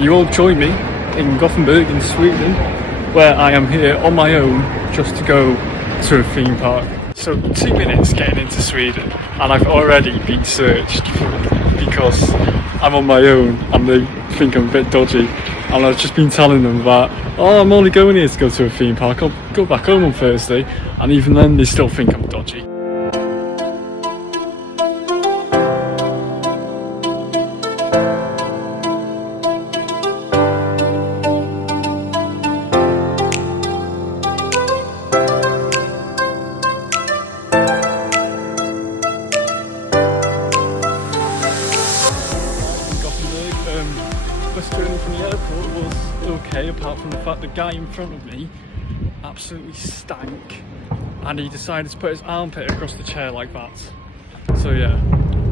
and you all join me in Gothenburg in Sweden, where I am here on my own just to go to a theme park. So 2 minutes getting into Sweden and I've already been searched because I'm on my own and they think I'm a bit dodgy, and I've just been telling them that, oh, I'm only going here to go to a theme park, I'll go back home on Thursday, and even then they still think I'm dodgy. Bus journey from the airport was okay, apart from the fact the guy in front of me absolutely stank and he decided to put his armpit across the chair like that. So yeah,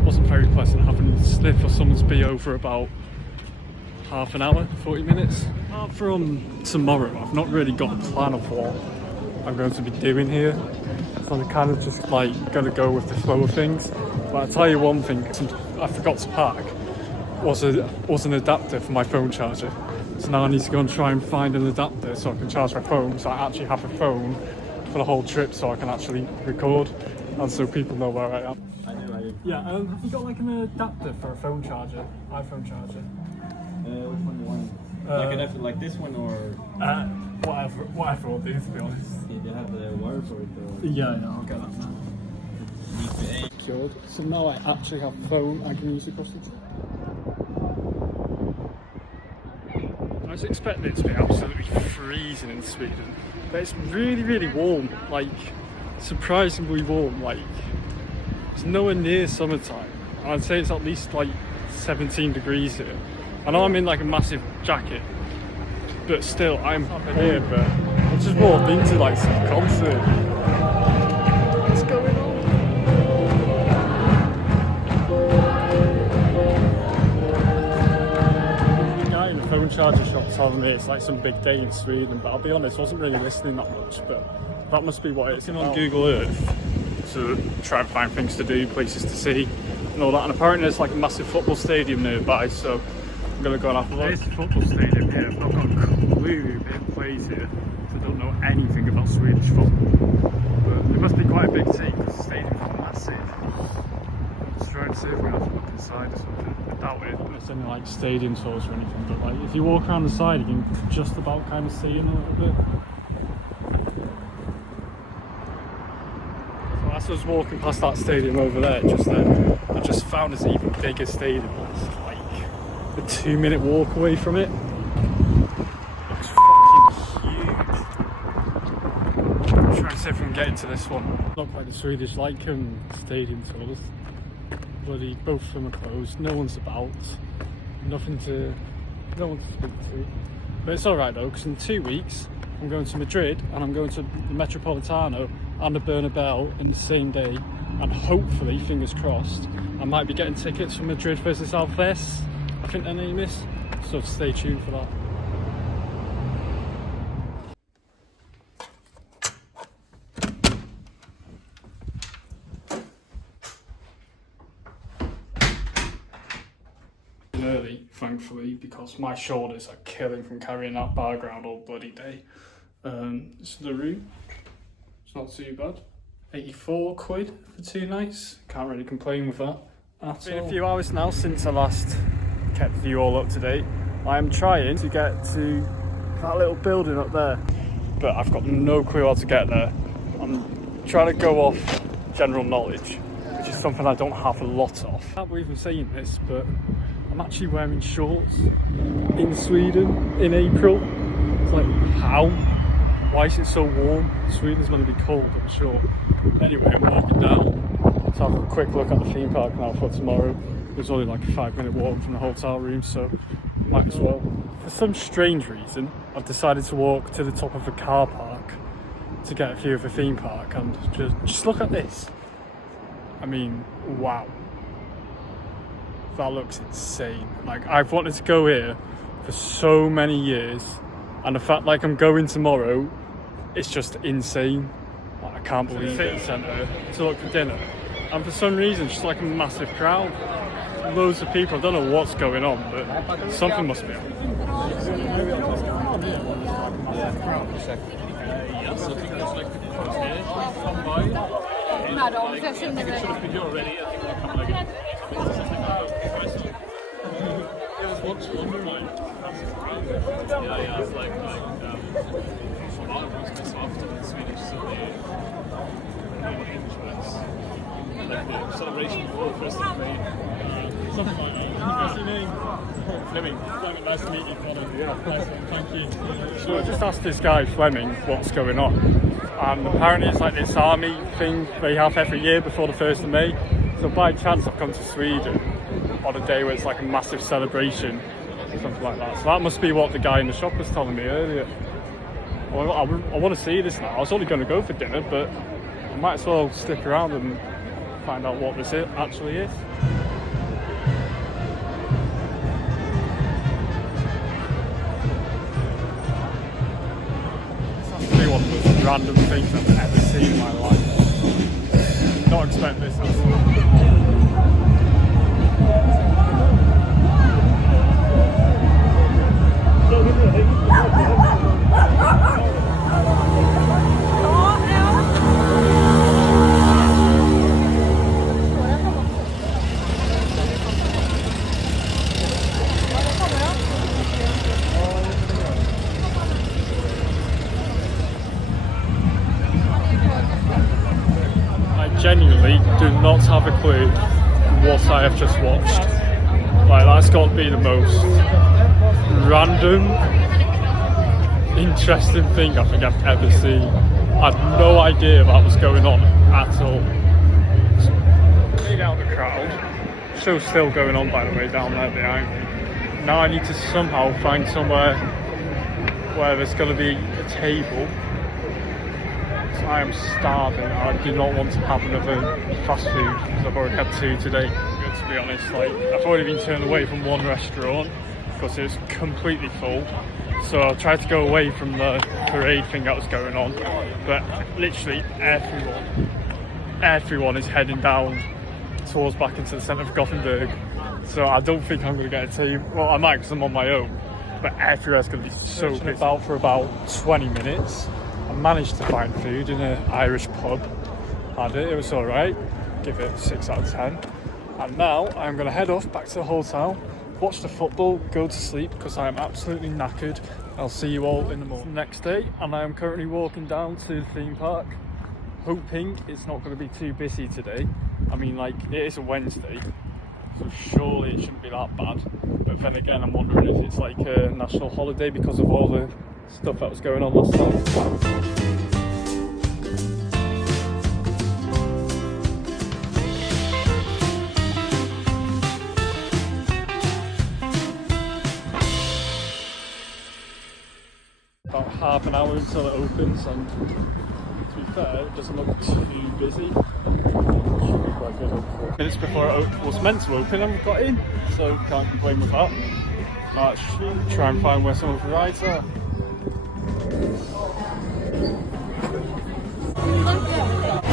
wasn't very pleasant having to sniff or someone's BO for about half an hour, 40 minutes. Apart from tomorrow, I've not really got a plan of what I'm going to be doing here. So I'm kind of just like going to go with the flow of things. But I'll tell you one thing, I forgot to pack. Was an adapter for my phone charger. So now I need to go and try and find an adapter so I can charge my phone, so I actually have a phone for the whole trip so I can actually record and so people know where I am. I do. Yeah, have you got like an adapter for a phone charger, iPhone charger? Which one do you want? Like an adapter like this one or? Whatever will do, to be honest. Yeah, they have the wire for it though. Yeah, I'll get that now. Good. So now I actually have a phone I can use across the trip. I was expecting it to be absolutely freezing in Sweden, but it's really, really warm, like surprisingly warm, like it's nowhere near summertime. I'd say it's at least like 17 degrees here. I know I'm in like a massive jacket, but still I'm up here, but I just walked into like some concert. What's going on? Phone charger shop telling me it's like some big day in Sweden, but I'll be honest, I wasn't really listening that much, but that must be what it's on Google Earth to try and find things to do, places to see and all that, and apparently there's like a massive football stadium nearby, so I'm gonna go and have a look. There's a football stadium here. I've not got a clue if it plays here, so I don't know anything about Swedish football, but it must be quite a big team because the stadium's massive. Just trying to see if we have to look inside or something. I doubt it. It's any like stadium tours or anything, but like if you walk around the side, you can just about kind of see in a little bit. So as I was walking past that stadium over there, just then, I just found this even bigger stadium. It's like a 2-minute walk away from it. It's fucking huge. I'm trying to see if we can get into this one. Look like the Swedish stadium tours. Bloody, both of them are closed, no one's about, no one to speak to. But it's alright though, because in 2 weeks I'm going to Madrid and I'm going to the Metropolitano and the Bernabeu in the same day, and hopefully, fingers crossed, I might be getting tickets for Madrid versus Alves, I think their name is, so stay tuned for that. Early, thankfully, because my shoulders are killing from carrying that bag around all bloody day. This is the room. It's not too bad. 84 quid for 2 nights. Can't really complain with that at all. It's been a few hours now since I last kept you all up to date. I am trying to get to that little building up there, but I've got no clue how to get there. I'm trying to go off general knowledge, which is something I don't have a lot of. I can't believe I'm saying this, but I'm actually wearing shorts in Sweden in April. It's like, how? Why is it so warm? Sweden's going to be cold, I'm sure. Anyway, I'm walking down to have a quick look at the theme park now for tomorrow. There's only like a 5-minute walk from the hotel room, so might as well. For some strange reason, I've decided to walk to the top of a car park to get a view of the theme park, and just look at this. I mean, wow. That looks insane. Like, I've wanted to go here for so many years, and the fact like I'm going tomorrow, it's just insane. Like, I can't believe it. City centre to look for dinner, and for some reason it's just like a massive crowd. loads of people. I don't know what's going on, but something must be on. Celebration before the first of May. Something like that. What's your name? Fleming. Nice to meet you, Colin. Yeah. Nice one. Thank you. So I just asked this guy Fleming what's going on, and apparently it's like this army thing they have every year before the 1st of May. So by chance I've come to Sweden on a day where it's like a massive celebration or something like that. So that must be what the guy in the shop was telling me earlier. Well, I want to see this now. I was only going to go for dinner, but I might as well stick around and find out what this actually is. This has to be one of the most random things I've ever seen in my life. Not expect this at all. Genuinely do not have a clue what I have just watched. Like, that's got to be the most random, interesting thing I think I've ever seen. I had no idea that was going on at all. Big out the crowd. Show's still going on, by the way, down there behind me. Now I need to somehow find somewhere where there's going to be a table. I am starving. I do not want to have another fast food because I've already had 2 today. Good, to be honest, like, I've already been turned away from one restaurant because it was completely full. So I tried to go away from the parade thing that was going on, but literally everyone is heading down towards back into the centre of Gothenburg. So I don't think I'm going to get a table. Well, I might because I'm on my own, but everywhere's going to be so busy. About for about 20 minutes. I managed to find food in an Irish pub. Had it was alright. Give it 6 out of 10. And now I'm going to head off back to the hotel, watch the football, go to sleep because I am absolutely knackered. I'll see you all in the morning. Next day, and I am currently walking down to the theme park, hoping it's not going to be too busy today. I mean, like, it is a Wednesday, so surely it shouldn't be that bad. But then again, I'm wondering if it's like a national holiday because of all the stuff that was going on last time. About half an hour until it opens, and to be fair, it doesn't look too busy. Should be quite good, hopefully. Minutes before it was meant to open and we got in, so can't complain with that. Let's try and find where some of the rides are.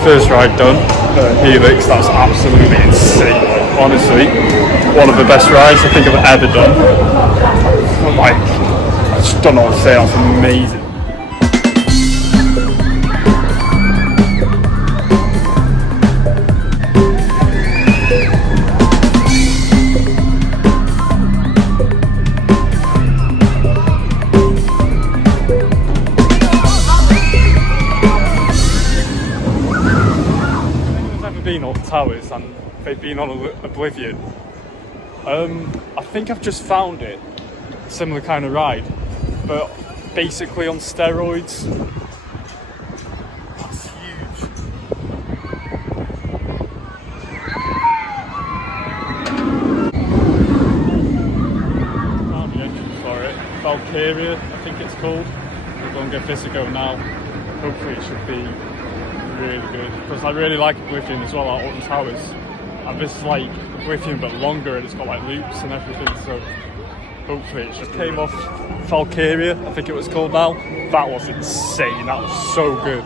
First ride done, Helix. That was absolutely insane. Honestly, one of the best rides I think I've ever done. Like, I just don't know what to say. That's amazing. Been on towers and they've been on Oblivion. I think I've just found it, a similar kind of ride, but basically on steroids. That's huge. Found the entrance for it. Valkyria, I think it's called. We'll go and give this a go now. Hopefully it should be really good, because I really like Oblivion as well, Alton Towers, and this is like Oblivion but longer, and it's got like loops and everything, so hopefully it just came off Valkyria, I think it was called now. That was insane, that was so good.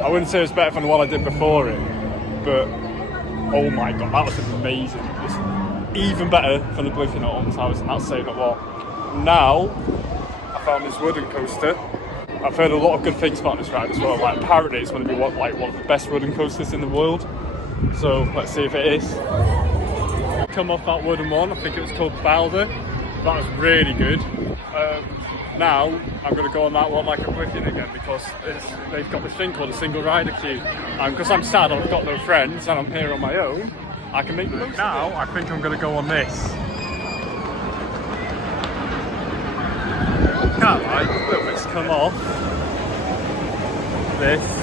I wouldn't say it was better than the one I did before it, but oh my god, that was amazing. It's even better than Oblivion at Alton Towers, and that's saying a lot. Now, I found this wooden coaster. I've heard a lot of good things about this ride as well. Like, apparently it's going to be one of the best wooden coasters in the world. So let's see if it is. Come off that wooden one, I think it was called Balder. That was really good. Now I'm going to go on that one like Oblivion again, because they've got this thing called a single rider queue. And because I'm sad I've got no friends and I'm here on my own, I can make the most. Now I think I'm going to go on this. Can't lie, look, it's come off. This.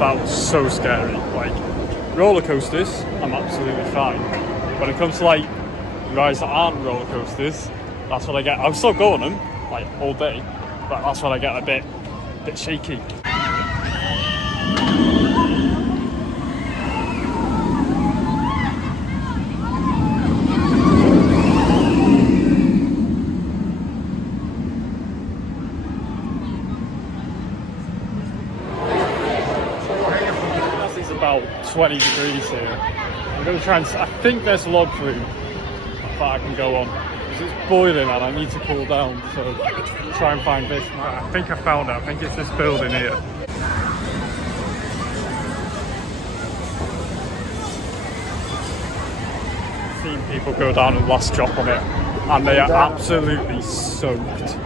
That was so scary. Like, roller coasters, I'm absolutely fine. When it comes to like rides that aren't roller coasters, that's what I get. I'll still go on them like all day, but that's when I get a bit shaky. About 20 degrees here. I'm going to try and, I think there's a log flume that I can go on, because it's boiling and I need to cool down, so try and find this. I think I found it. I think it's this building here. I've seen people go down and last drop on it, and they are absolutely soaked. Just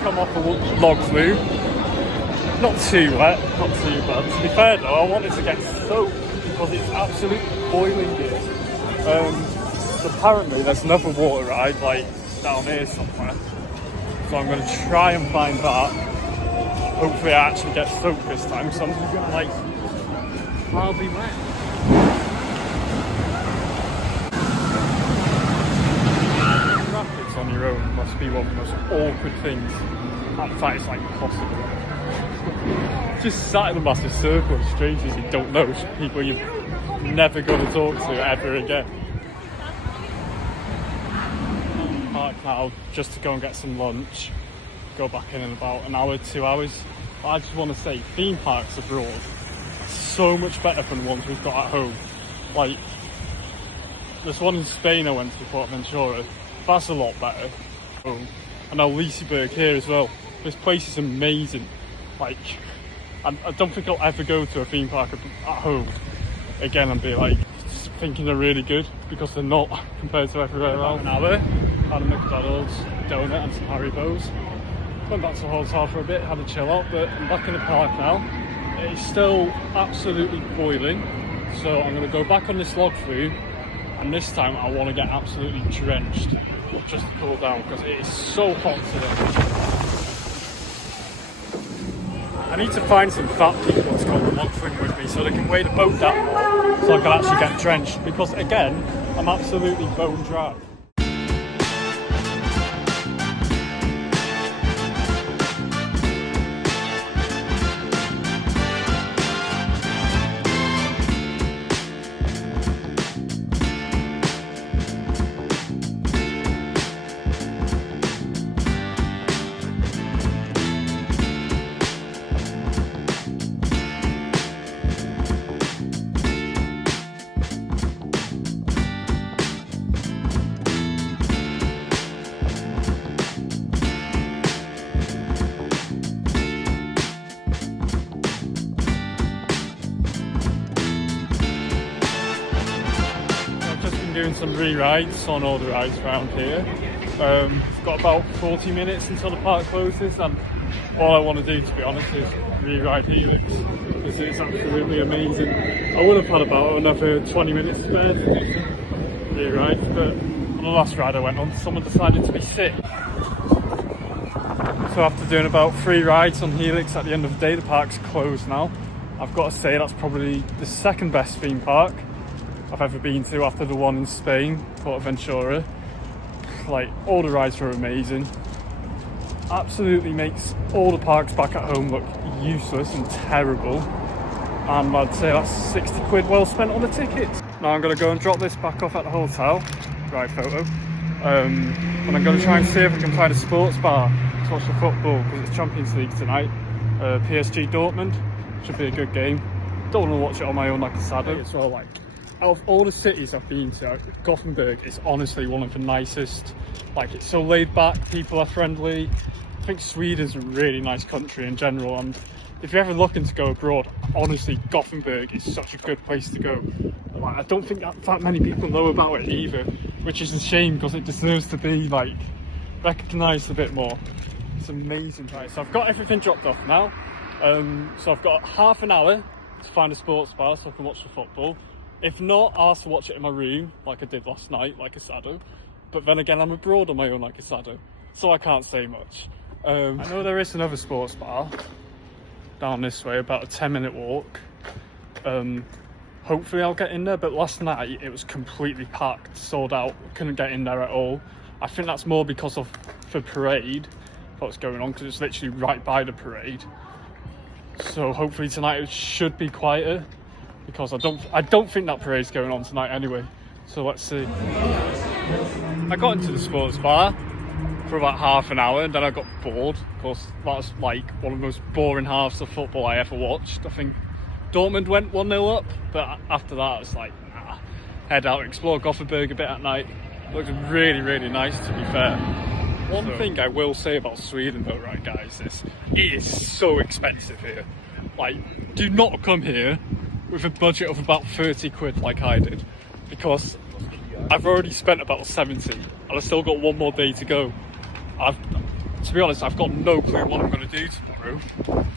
come off a log flume. Not too wet, not too bad. To be fair though, I wanted to get soaked because it's absolutely boiling here. So apparently there's another water ride like down here somewhere. So I'm going to try and find that. Hopefully I actually get soaked this time, so I'm like, I'll be wet. Rapids on your own must be one of the most awkward things. In fact, it's like impossible. Just sat in a massive circle of strangers you don't know, people you've never going to talk to ever again. Park now just to go and get some lunch, go back in about an hour, 2 hours. But I just want to say, theme parks abroad are so much better than the ones we've got at home. Like, there's one in Spain I went to, Fuerteventura, that's a lot better. And now Liseberg here as well. This place is amazing. Like, I don't think I'll ever go to a theme park at home again and be like thinking they're really good, because they're not compared to everywhere else. An hour, had a McDonald's, donut and some Haribos. Went back to the hotel for a bit, had a chill out, but I'm back in the park now. It's still absolutely boiling, so I'm going to go back on this log flume, and this time I want to get absolutely drenched just to cool down, because it is so hot today. I need to find some fat people to go on the log flume with me so they can weigh the boat down more, so I can actually get drenched, because again, I'm absolutely bone dry. Doing some re-rides on all the rides around here. Got about 40 minutes until the park closes, and all I want to do, to be honest, is re-ride Helix, because it's absolutely amazing. I would have had about another 20 minutes spare to do some re-rides, but on the last ride I went on, someone decided to be sick. So after doing about 3 rides on Helix at the end of the day, the park's closed now. I've got to say that's probably the second best theme park I've ever been to, after the one in Spain, Fuerteventura. Like, all the rides were amazing. Absolutely makes all the parks back at home look useless and terrible. And I'd say that's 60 quid well spent on the tickets. Now I'm going to go and drop this back off at the hotel, ride photo. And I'm going to try and see if I can find a sports bar to watch the football, because it's Champions League tonight, PSG Dortmund. Should be a good game. Don't want to watch it on my own like a saddo as well. Like, out of all the cities I've been to, Gothenburg is honestly one of the nicest. Like, it's so laid back, people are friendly. I think Sweden's a really nice country in general, and if you're ever looking to go abroad, honestly, Gothenburg is such a good place to go. Like, I don't think that many people know about it either, which is a shame because it deserves to be like recognised a bit more. It's amazing. Right, so I've got everything dropped off now. So I've got half an hour to find a sports bar so I can watch the football. If not, I'll have to watch it in my room like I did last night, like a saddo. But then again, I'm abroad on my own like a saddo, so I can't say much. I know there is another sports bar down this way, about a 10-minute walk. Hopefully I'll get in there, but last night it was completely packed, sold out, couldn't get in there at all. I think that's more because of the parade, what's going on, because it's literally right by the parade. So hopefully tonight it should be quieter, because I don't think that parade's going on tonight anyway. So let's see. I got into the sports bar for about half an hour and then I got bored. Of course, that's like one of the most boring halves of football I ever watched. I think Dortmund went 1-0 up, but after that it's like, nah, head out, explore Gothenburg a bit at night. Looks really, really nice, to be fair. One thing I will say about Sweden though, right guys, is it is so expensive here. Like, do not come here with a budget of about 30 quid like I did, because I've already spent about 70 and I've still got one more day to go. To be honest, I've got no clue what I'm going to do tomorrow.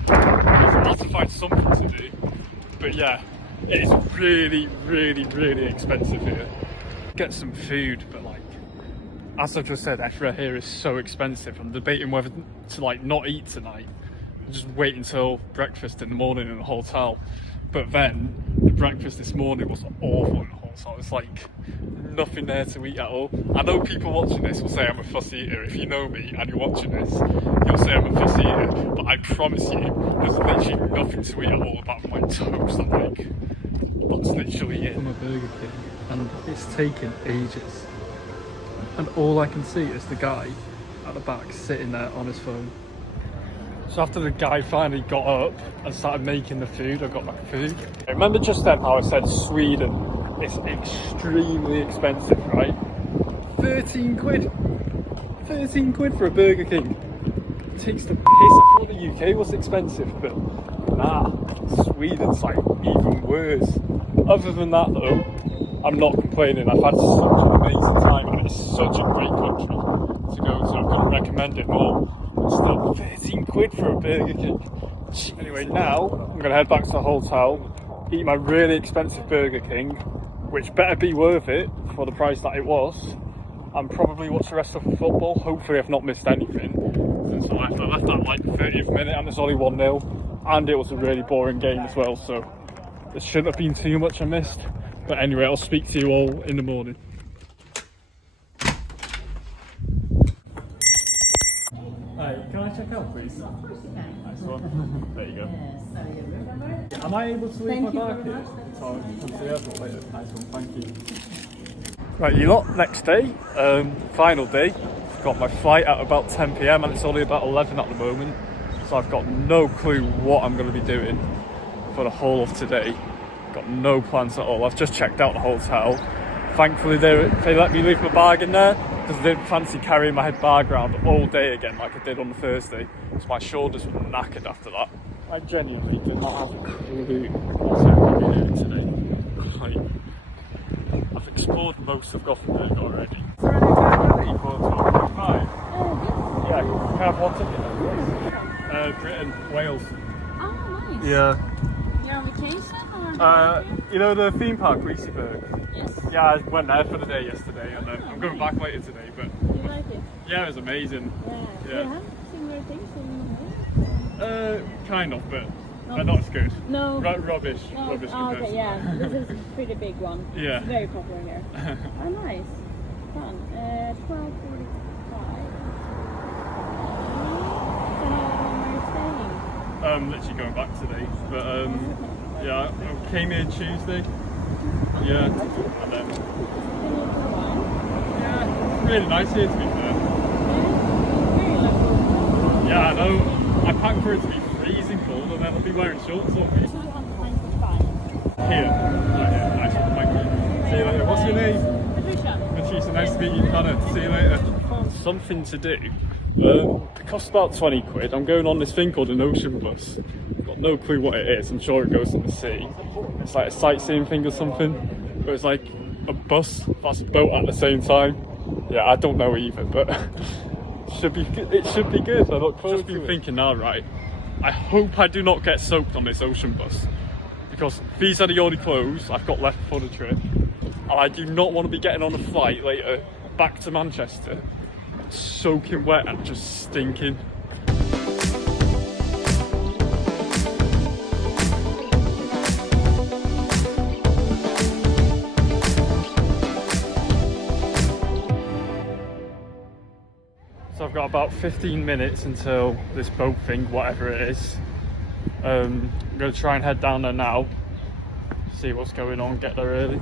I'll have to find something to do. But yeah, it is really, really, really expensive here. Get some food, but like, as I just said, everything here is so expensive. I'm debating whether to like not eat tonight and just wait until breakfast in the morning in the hotel. But then the breakfast this morning was awful in the hotel. It's like nothing there to eat at all. I know people watching this will say I'm a fussy eater. If you know me and you're watching this, you'll say I'm a fussy eater. But I promise you, there's literally nothing to eat at all apart from my toast. I'm like, that's literally it. I'm a Burger King and it's taken ages. And all I can see is the guy at the back sitting there on his phone. So after the guy finally got up and started making the food, I got my food. I remember just then how I said Sweden is extremely expensive, right? 13 quid! 13 quid for a Burger King. It takes the piss. I thought the UK was expensive, but nah, Sweden's like even worse. Other than that though, I'm not complaining. I've had such an amazing time and it's such a great country to go to. I couldn't recommend it more. Still 13 quid for a Burger King. Anyway, now I'm going to head back to the hotel, eat my really expensive Burger King, which better be worth it for the price that it was, and probably watch the rest of the football. Hopefully I've not missed anything, since I left at like the 30th minute and it's only 1-0, and it was a really boring game as well, so there shouldn't have been too much I missed. But anyway, I'll speak to you all in the morning. Can I check out, please? Of course you can. Nice one. There you go. Yes, so you remember? Am I able to leave Thank my you bag very here? much. That's So I fine. can see the airport later. Nice one, thank you. Right, you lot, next day, final day. Got my flight at about 10 PM and it's only about 11 at the moment. So I've got no clue what I'm going to be doing for the whole of today. Got no plans at all. I've just checked out the hotel. Thankfully they let me leave my bag in there, because I didn't fancy carrying my bag around all day again like I did on the Thursday. So my shoulders were knackered after that. I genuinely did not have a clue what I'm going to be doing today. Like, I've explored most of Gothenburg already. Is there any availability for 12.5? Yeah, can I have one ticket? Britain, Wales. Oh, nice. Yeah. You're on vacation or? You know the theme park, Liseberg? Yes. Yeah, I went there for the day yesterday and I'm going back later today, but You like it? yeah, it was amazing. Yeah. Yeah. Do you have similar things in Wales? Kind of, but not as good. No. Rubbish. No. Rubbish Oh, compared okay, to yeah. This is a pretty big one. Yeah. It's very popular here. Oh, nice. Fun. 12:45. So how are you staying? Literally going back today, but yeah, I came here Tuesday. Yeah, and then yeah, it's really nice here to be fair. Very lovely. Yeah, I know. I packed for it to be freezing cold, and then I'll be wearing shorts all week. Here. Right here. Nice one, thank you. See you later. What's your name? Patricia. Patricia, nice to meet you, Connor. See you later. Found something to do. It costs about 20 quid. I'm going on this thing called an ocean bus. I've got no clue what it is. I'm sure it goes to the sea. It's like a sightseeing thing or something. But it's like a bus plus a boat at the same time. Yeah, I don't know either, but it should be good. I look forward to it. I've just been thinking now, right? I hope I do not get soaked on this ocean bus, because these are the only clothes I've got left for the trip, and I do not want to be getting on a flight later back to Manchester soaking wet and just stinking. So I've got about 15 minutes until this boat thing, whatever it is. I'm going to try and head down there now, see what's going on, get there early.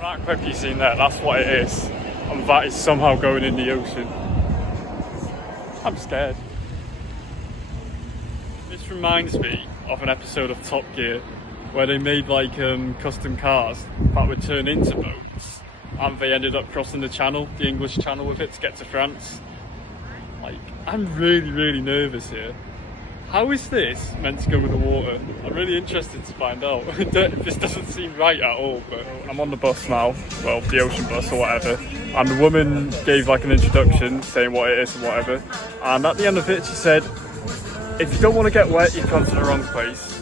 That clip you've seen there, that's what it is. And that is somehow going in the ocean. I'm scared. This reminds me of an episode of Top Gear where they made like custom cars that would turn into boats, and they ended up crossing the channel, the English Channel, with it to get to France. Like, I'm really nervous here. How is this meant to go with the water? I'm really interested to find out. This doesn't seem right at all, but I'm on the bus now, well, the ocean bus or whatever, and the woman gave like an introduction saying what it is and whatever, and at the end of it she said, if you don't want to get wet, you've come to the wrong place.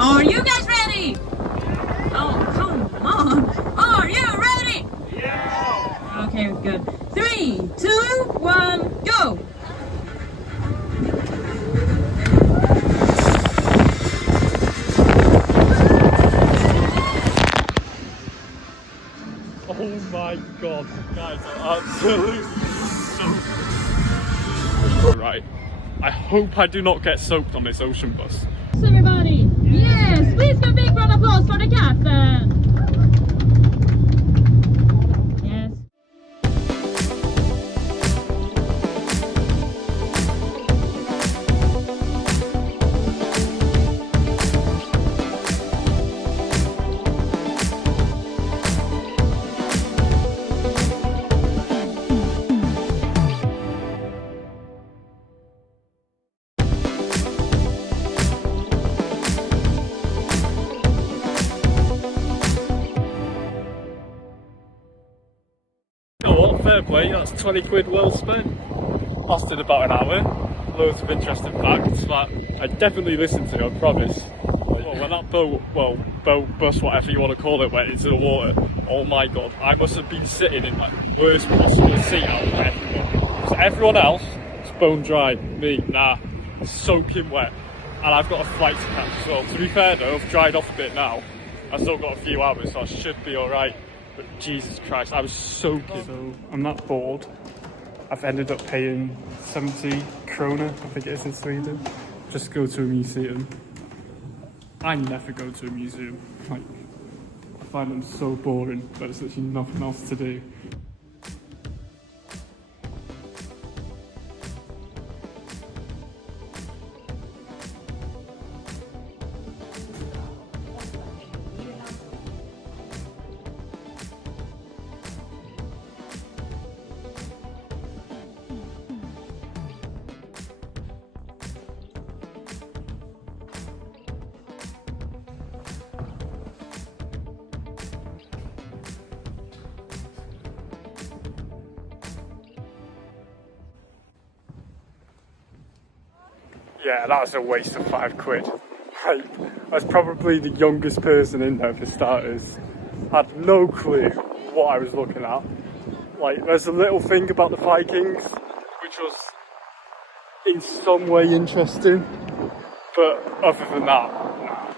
Are you guys ready? Oh, come on. Are you ready? Yeah. Okay, good. 3, 2, 1, go. Oh my god, guys, I'm absolutely so... Right, I hope I do not get soaked on this ocean bus. Everybody, yes, please give a big round of applause for the captain. Yes. Fair play, that's 20 quid well spent. Lasted about an hour, loads of interesting facts that I definitely listened to, I promise. Well, when that boat, bus, whatever you want to call it, went into the water, oh my god, I must have been sitting in like the worst possible seat out of everyone. So everyone else is bone dry, me, nah, soaking wet. And I've got a flight to catch as well. To be fair though, I've dried off a bit now. I've still got a few hours, so I should be alright. But Jesus Christ, I was soaking. So I'm not bored. I've ended up paying 70 krona, I think it is in Sweden, just to go to a museum. I never go to a museum. Like, I find them so boring, but there's literally nothing else to do. Yeah, that was a waste of 5 quid. Like, I was probably the youngest person in there for starters. Had no clue what I was looking at. Like, there's a little thing about the Vikings, which was in some way interesting, but other than that, nah,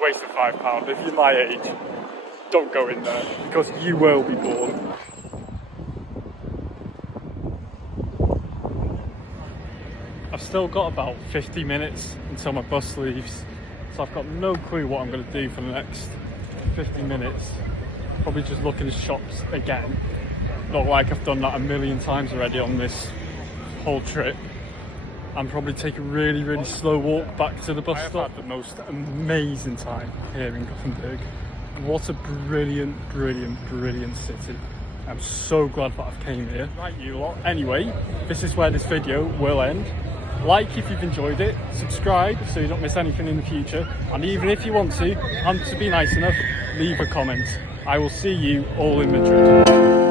waste of £5. If you're my age, don't go in there because you will be bored. I've still got about 50 minutes until my bus leaves, so I've got no clue what I'm going to do for the next 50 minutes. Probably just look in the shops again, not like I've done that a million times already on this whole trip, and probably take a really, really slow walk back to the bus stop. I've had the most amazing time here in Gothenburg. What a brilliant, brilliant, brilliant city. I'm so glad that I've came here. Right, you lot. Anyway, this is where this video will end. Like if you've enjoyed it, subscribe so you don't miss anything in the future, and even if you want to, and to be nice enough, leave a comment. I will see you all in Madrid.